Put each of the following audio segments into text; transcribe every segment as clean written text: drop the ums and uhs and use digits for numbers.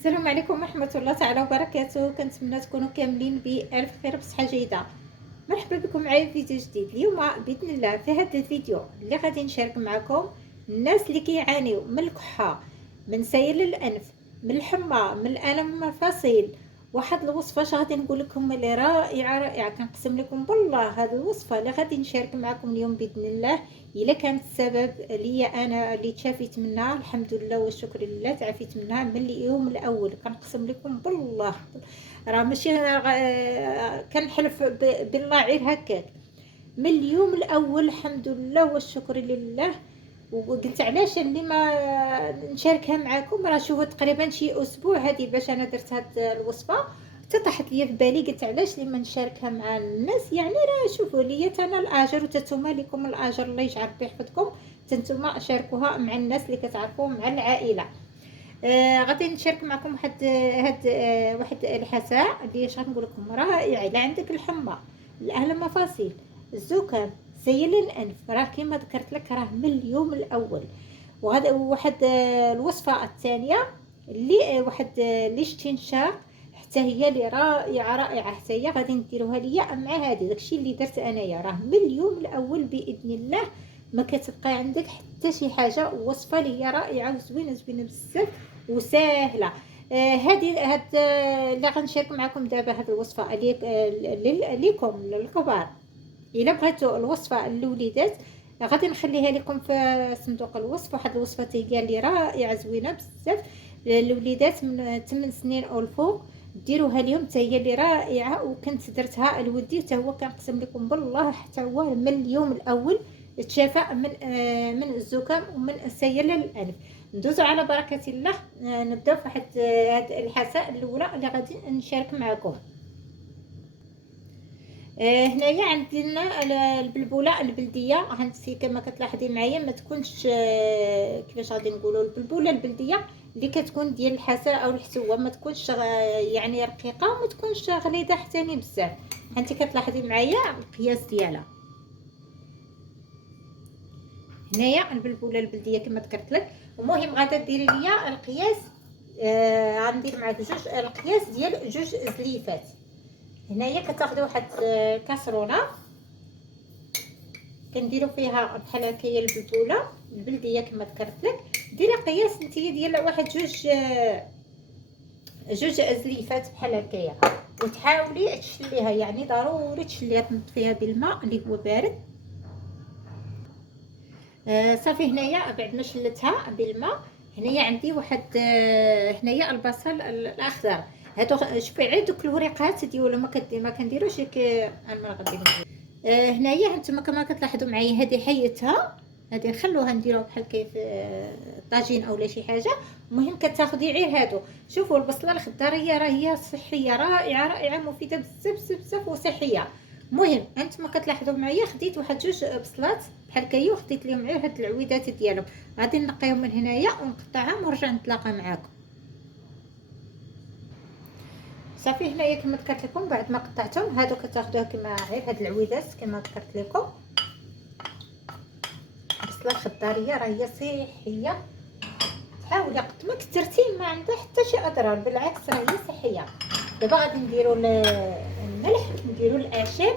السلام عليكم ورحمة الله تعالى وبركاته. كنتمنى تكونوا كاملين بألف خير بصحة جيدة. مرحبا بكم معايا في فيديو جديد. اليوم بإذن الله في هذا الفيديو اللي غادي نشارك معكم الناس اللي كيعانيو من الكحة، من سيل الأنف، من الحمى، من الألم المفاصل. واحد الوصفة غادي نقول لكم اللي رائعة كنقسم لكم بالله هذه الوصفة اللي غادي نشارك معكم اليوم بإذن الله. الا كانت السبب ليا انا اللي تشافيت منها الحمد لله والشكر لله، تعافيت منها من اليوم الاول. كنقسم لكم بالله راه ماشي كنحلف بالله غير هكاك من اليوم الاول الحمد لله والشكر لله. وقلت علاش اللي ما نشاركها معكم، راه شوفوا تقريبا شي اسبوع هذه باش انا درت هاد الوصفه، اتطحت لي في بالي قلت علاش لي ما نشاركها مع الناس. يعني راه شوفوا لي انا الاجر وتتوما لكم الاجر، الله يجعل بيحفظكم. تنتوما شاركوها مع الناس اللي كتعرفوهم مع العائله. غادي نشارك معكم واحد الحساء اللي اش غنقول لكم رائع. الا عندك الحمى، الاهل المفاصل، الزكام، سيل الانف، راه كما ذكرت لك راه من اليوم الاول. وهذا واحد الوصفه الثانيه اللي واحد الاستنشاق، حتى هي اللي رائعه حتى هي غادي نديروها ليا مع هذه داكشي اللي درت انايا. راه من اليوم الاول باذن الله ما كتبقى عندك حتى شي حاجه. وصفه اللي هي رائعه وزوينه بزاف وسهله. هاد اللي غنشارك معكم دابا هاد الوصفه ليكم للكبار. الا بغيتوا الوصفه للوليدات غادي نخليها لكم في صندوق الوصف. واحد الوصفه هي اللي رائعه زوينه بزاف للوليدات من 8 سنين او الفوق، ديروها اليوم حتى هي اللي رائعه. وكنت درتها لولدي حتى هو كنقسم لكم بالله حتى هو من اليوم الاول تشافى من الزكام ومن سيل الانف. ندوزو على بركه الله. نبداو في واحد هاد الحساء الاولى اللي غادي نشارك معكم. هنايا عندنا البلبوله البلديه. هانتي كما كتلاحظي معايا ما تكونش كيفاش غادي نقولوا البلبوله البلديه اللي كتكون ديال الحساء او الحسوه، ما تكونش يعني رقيقه وما تكونش غليظه حتى بزاف. هانتي كتلاحظي معايا القياس ديالها. هنايا البلبوله البلديه كما ذكرت لك. المهم غادا ديري ليا القياس. غندير معاك القياس ديال 2 زليفات. هنايا كتاخذوا واحد كاسرونه كنديروا فيها بحال هكايا البلبوله البلديه كما ذكرت لك. ديري قياس نتيا ديال واحد 2 زليفات بحال هكايا، وتحاولي تشليها، يعني ضروري تشليها تنظفيها بالماء اللي هو بارد. صافي هنايا بعد ما شلتها بالماء هنايا عندي واحد هنايا البصل الاخضر. هادو شوفي عيد دوك الوريقات ديالو ما كنديروش انا ما غندير. هنايا هانتوما كما كتلاحظوا معايا هذه حيتها، هذه نخلوها نديروها بحال كيف طاجين اولا شي حاجه. المهم كتاخذي غير هادو. شوفوا البصله الخضاريه راه هي صحيه رائعه مفيده بزاف وصحيه. المهم هانتوما كتلاحظوا معايا خديت واحد 2 بصلات بحال كايو وخديت لهم غير هاد العويدات ديالهم. غادي نقيهم من هنايا ونقطعهم ونرجع نتلاقى معاكم. صافي هنايا كما ذكرت لكم بعد ما قطعتهم هادو كتاخذوها كما غير هاد العويدات كما ذكرت لكم. البصله الخضاريه راه هي صحيه، حاولي قد ما كثرتي ما عندها حتى شي اضرار، بالعكس راه هي صحيه. دابا غادي نديروا الملح، نديروا الاعشاب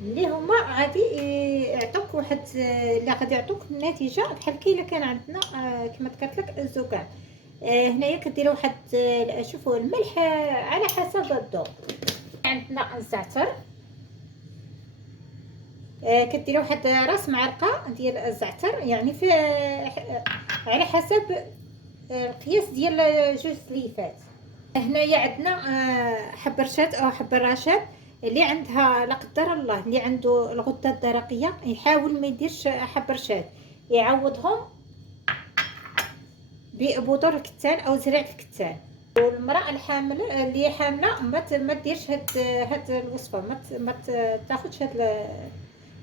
اللي هما غادي يعطوك واحد اللي غادي يعطوك النتيجه بحال كي الا كان عندنا كما ذكرت لك الزكام. هنايا كديروا واحد شوفوا الملح على حسب الذوق. عندنا الزعتر، كديروا واحد راس معلقه ديال الزعتر، يعني في على حسب القياس ديال 2 زليفات. هنايا عندنا حب رشاد او حب الرشاد. اللي عندها لا قدر الله اللي عنده الغده الدرقيه يحاول ما يديرش حب رشاد، يعوضهم ببذور الكتان او زرع الكتان. والمراه الحامل اللي حامله ما ديرش هاد الوصفه، ما تاخذش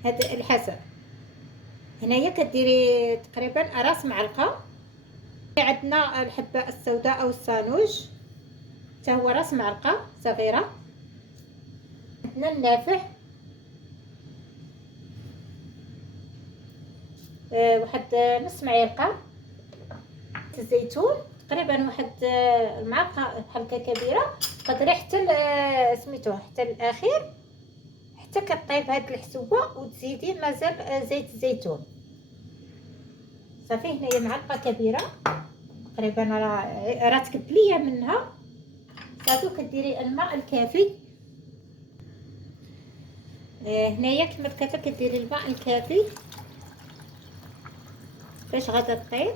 هاد الحساء. هنايا كديري تقريبا راس معلقه. عندنا الحبه السوداء او الصانوج حتى هو راس معلقه صغيره. عندنا النافع واحد نص معلقه الزيتون تقريبا واحد المعلقه بحال هكا كبيره، تقدري حتى سميتو حتى الاخير، حتى كطيب هاد الحسوبه وتزيدي مازال زيت الزيتون. صافي هنايا معلقه كبيره تقريبا راه تكب ليا منها. صافي كديري الماء الكافي. هنايا كما ذكرت كديري الماء الكافي باش غادا تطيب.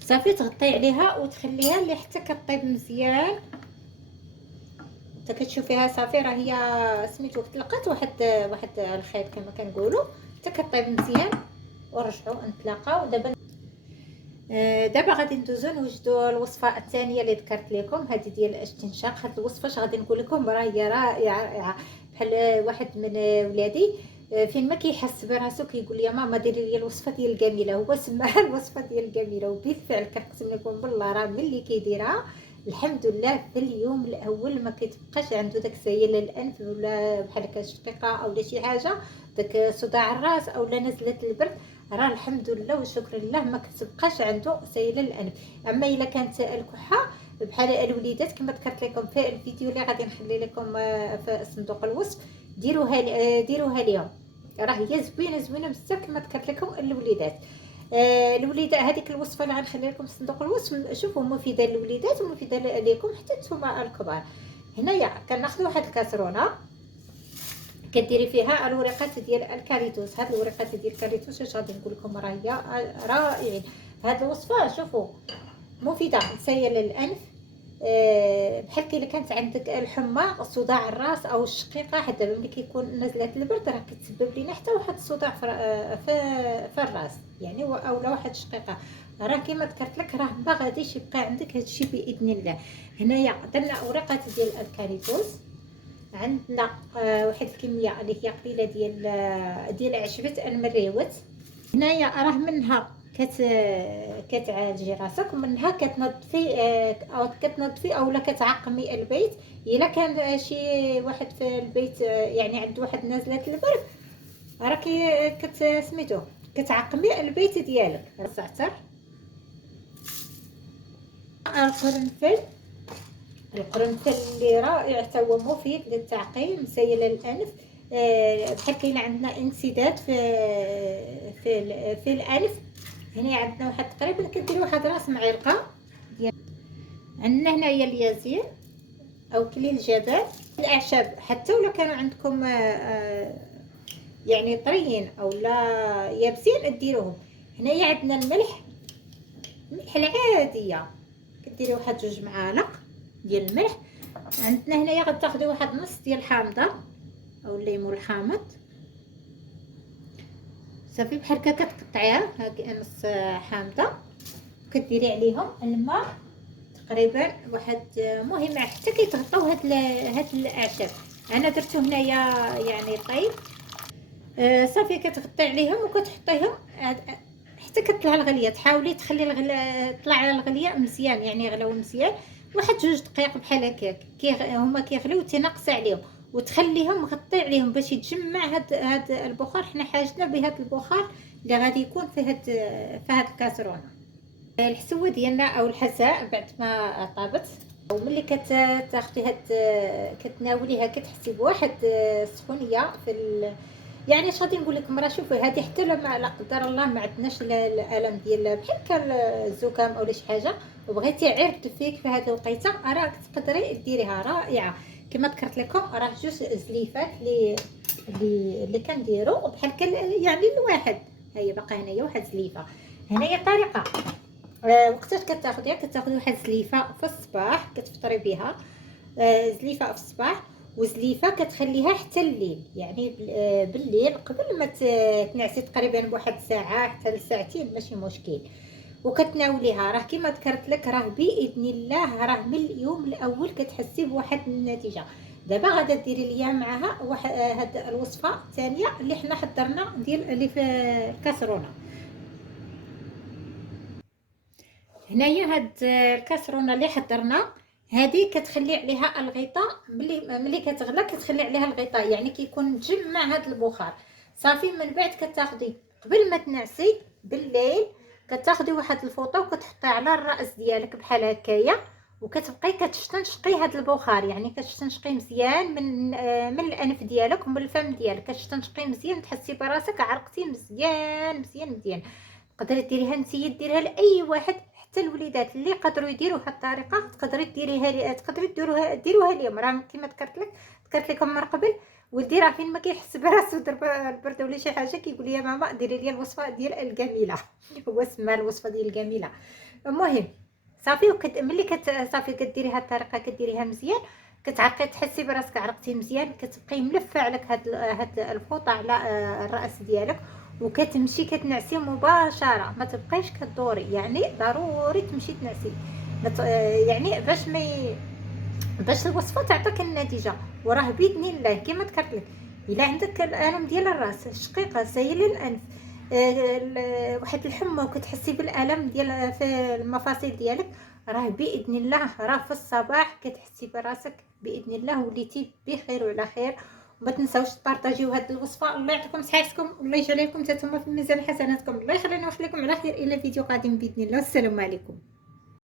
صافي تغطي عليها وتخليها اللي حتى كطيب مزيان. حتى كتشوفيها صافي راه هي سميتو طلقات واحد الخيط كما كنقولوا، حتى كطيب مزيان. ورجعوا نتلاقاو دابا غادي ندوزو نوجدوا الوصفه الثانيه اللي ذكرت لكم، هذه ديال الاستنشاق. هذه الوصفه اش غادي نقول لكم راه هي رائعه. بحال واحد من ولادي فين ما كيحس براسو كيقول لي ماما ديري لي الوصفه ديال الجميله، هو سماها الوصفه ديال الجميله. وبالفعل كنقسم لكم بالله راه ملي كيديرها الحمد لله في اليوم الاول ما كيتبقاش عنده داك السيل الانف ولا بحال هكا شقيقه او شي حاجه، داك صداع الراس او نزله البرد. راه الحمد لله والشكر لله ما كتبقاش عنده سيل الانف. اما الا كانت الكحه بحال الوليدات كما ذكرت لكم في الفيديو اللي غادي نخلي لكم في صندوق الوصف، ديروها اليوم. راه هي زوينه بزاف كما ذكرت لكم الوليدات. الوليدات هذيك الوصفه اللي غنخلي لكم في صندوق الوصف شوفوا مفيده للوليدات ومفيده لكم حتى نتوما الكبار. هنايا كناخذوا واحد الكاسرونه كديري فيها الورقات ديال الكاريتوس. هاد الورقات ديال الكاريتوس اش غادي نقول لكم راه هي رائعين. هاد الوصفه شوفوا مفيده لسيل الانف. بحال كي الا كانت عندك الحمى صداع الراس او الشقيقه، حتى ملي كيكون نزله البرد راه كتسبب لينا حتى واحد الصداع في الراس يعني، او لا واحد الشقيقه. راه كما ذكرت لك راه ما غاديش يبقى عندك هادشي باذن الله. هنايا درنا ورقات ديال الكاريتوس، عندنا واحد الكميه اللي هي قليله ديال عشبه المريوت. هنايا راه منها كتعالجي راسك، ومنها كتنظفي او كتنظفي او لا كتعقمي البيت. الا كان شي واحد في البيت يعني عنده واحد نزله البرد راكي سميتو كتعقمي البيت ديالك. الزعتر، القرنفل اللي رائع حتى هو مفيد للتعقيم سيل الانف. بحال كاين عندنا انسداد في الانف. هنا عندنا واحد تقريبا كديروا واحد راس معلقه ديال. عندنا هنايا الياسين او كليل الجبل. الاعشاب حتى ولا كانوا عندكم يعني طريين او لا يابسين ديروهم. هنايا عندنا الملح العاديه كديري واحد 2 معالق ديال الملح. عندنا هنايا غتاخدي واحد نص ديال الحامضه او الليمون الحامض. صافي بحال هكا كتقطعيها هكا نص حامضه، كديري عليهم الماء تقريبا واحد مهم حتى كيتغطاو هاد الاعشاب. انا درتو هنايا يعني طيب. صافي كتغطي عليهم وكتحطيهم حتى كطلع الغليه. تحاولي تخلي طلع الغليه مزيان يعني يغليو مزيان واحد 2 دقائق بحال هكاك. هما كيغليو تنقص عليهم وتخليهم مغطي عليهم باش يتجمع هاد البخار. حنا حاجتنا بهذا البخار اللي غادي يكون في هاد الكاسرونه. الحسوه ديالنا او الحساء بعد ما طابت وملي كتاخدي كتناوليها كتحسي بواحد السخونيه يعني اش غادي نقول لكم. راه شوفوا هذه حتى لما لا قدر الله ما عندناش الالم ديال بحال الزكام او شي حاجه وبغيتي عرض فيك في هذه الوقيته راه تقدري ديريها رائعه. كما ذكرت لكم راه 2 زليفات اللي كنديروا بحال يعني الواحد. هي باقا هنايا واحد زليفه. هنايا طريقه وقتاش كتاخدي واحد زليفه في الصباح كتفطري بها. زليفه في الصباح وزليفه كتخليها حتى الليل يعني بالليل قبل ما تنعسي تقريبا بواحد ساعه حتى لساعتين ماشي مشكل. وكتناوليها راه كما ذكرت لك راه باذن الله راه من اليوم الاول كتحسي بواحد النتيجه. دابا غادا ديري ليا معاها هاد الوصفه الثانيه اللي حنا حضرنا ديال اللي في الكاسرونه. هنايا هاد الكاسرونه اللي حضرنا هذه كتخلي عليها الغطاء. ملي كتغلى كتخلي عليها الغطاء يعني كيكون مجمع هاد البخار. صافي من بعد كتاخدي قبل ما تنعسي بالليل كتاخدي واحد الفوطه وكتحطيها على الراس ديالك بحال هكايا، وكتبقاي كتشتنشقي هاد البخار، يعني كتشتنشقي مزيان من الانف ديالك ومن الفم ديالك، كتشتنشقي مزيان تحسي براسك عرقتي مزيان مزيان مزيان. تقدري ديريها نتيا، ديريها لاي واحد، حتى الوليدات اللي قدروا يديروا هاد الطريقه تقدري ديريها تقدري ديروها اليوم. راه كما ذكرت لكم من قبل، ولدي راه فين ما كيحس براسو ضرب البرد ولا شي حاجه كيقول لي يا ماما ديري لي الوصفه ديال الجميله هو سمى الوصفه ديال الجميله. المهم صافي، ملي صافي كديري هاد الطريقه كديريها مزيان، كتعرقي تحسي براسك عرقتي مزيان، كتبقاي ملفه عليك هاد الفوطه على الراس ديالك، وكتمشي كتنعسي مباشره، ما تبقايش كدوري، يعني ضروري تمشي تنعسي. يعني باش الوصفه تعطيك النتيجه. وراه باذن الله كما ذكرت لك، الا عندك الالم ديال الراس، شقيقه، سيل الانف، واحد الحمى وكتحسي بالالم ديال في المفاصل ديالك، راه باذن الله راه في الصباح كتحسي براسك باذن الله وليتي بخير وعلى خير. وما تنساوش تبارطاجيو هذه الوصفه. الله يعطيكم صحتكم، والله يجعل لكم حتى نتوما في ميزان حسناتكم. الله يخلينا ويخليكم على خير، الى فيديو قادم باذن الله. والسلام عليكم.